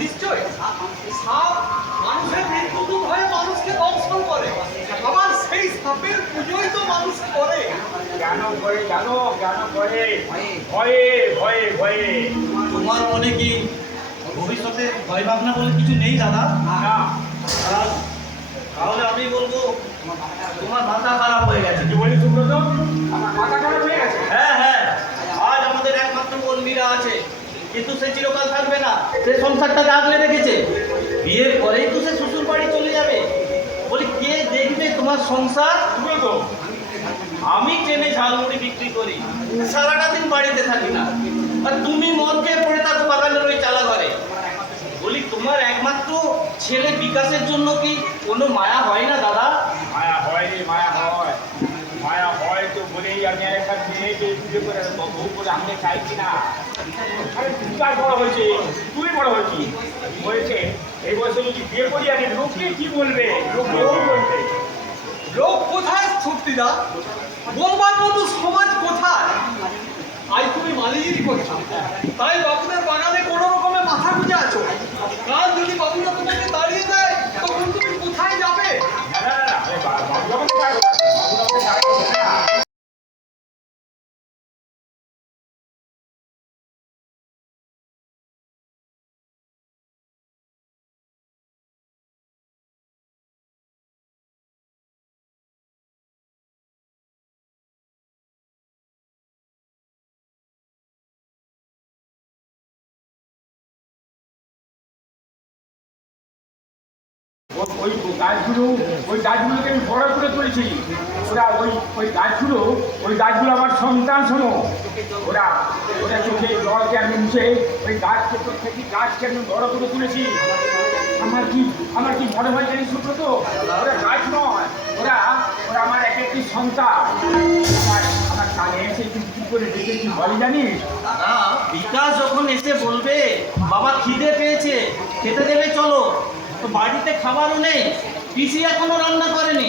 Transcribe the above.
নিশ্চয় সাপ মানুষের মৃত্যু ভয়ে মানুষকে দংশন করে, আবার সেই সাপের পুজোই তো মানুষ করে। কেন করে জানো? কেন করে? ভয়ে ভয়ে ভয়ে। তোমার মনে কি ভবিষ্যতে ভয় ভাবনা বলে কিছু নেই দাদা? না। তাহলে আমি বলবো তোমার মাথা খারাপ হয়ে গেছে। কি বলি সুব্রত? আমার মাথা খারাপ হয়ে গেছে? হ্যাঁ হ্যাঁ, আজ আমাদের একমাত্র বোন মীরা আছে, কিন্তু সে চিরকাল থাকবে না। সে সংসারটাকে আগলে রেখেছে, বিয়ের পরেই তো সে শ্বশুর বাড়ি চলে যাবে। বলি কে দেখবে তোমার সংসার? সুব্রত, আমি ট্রেনে ঝালমুড়ি বিক্রি করি, সারাটা দিন বাড়িতে থাকি না, আর তুমি মদ খেয়ে পড়ে থাকো বাগানের ওই চালা ঘরে। বলি তোমার একমাত্র ছেলে বিকাশের জন্য কি কোনো মায়া হয় না দাদা? মায়া হয় রে, মায়া হয়। মায়া হয় তো বলেই আমি আর একটা মেয়েকে বিয়ে করে বউ করে আনতে চাইছি না। আরে তুই আর বড় হয়েছে, তুই বড় হয়েছিস, হয়েছে এই বয়সে যদি বিয়ে করি আরে লোকে কি বলবে? লোকে কি বলবে? লোক কোথায় শক্তিদা? বলবার মতো সমাজ কোথায়? আজ তুমি মালিগিরি করছো, তাই বাবুদের বাগানে কোনো রকমে মাথা গুঁজে আছো। কাল যদি বাবুরা তোমাকে দাঁড়িয়ে দেয় তখন তুমি কোথায় যাবে? না না না, আরে বাবু আমাকে ছাড়ো না, বাবু আমাকে ছাড়ো না। ওই গাছগুলো, ওই গাছগুলোকে আমি বড় করে তুলেছি। ওই গাছগুলো আমার সন্তান শোনো। ওরা চোখে জলকে আমি মুছে ওই গাছকে আমি বড় করে তুলেছি। আমার কি মনে হয় জানিস সুব্রত? ওরা গাছ নয়, ওরা আমার এক একটি সন্তান। আমার কানে এসে কি করে দেখে কি বলে জানিস? দাদা, বিকাশ যখন এসে বলবে বাবা খিদে পেয়েছে, খেতে দেবে চলো, তো বাড়িতে খাবারও নেই, পিসি এখনো রান্না করেনি।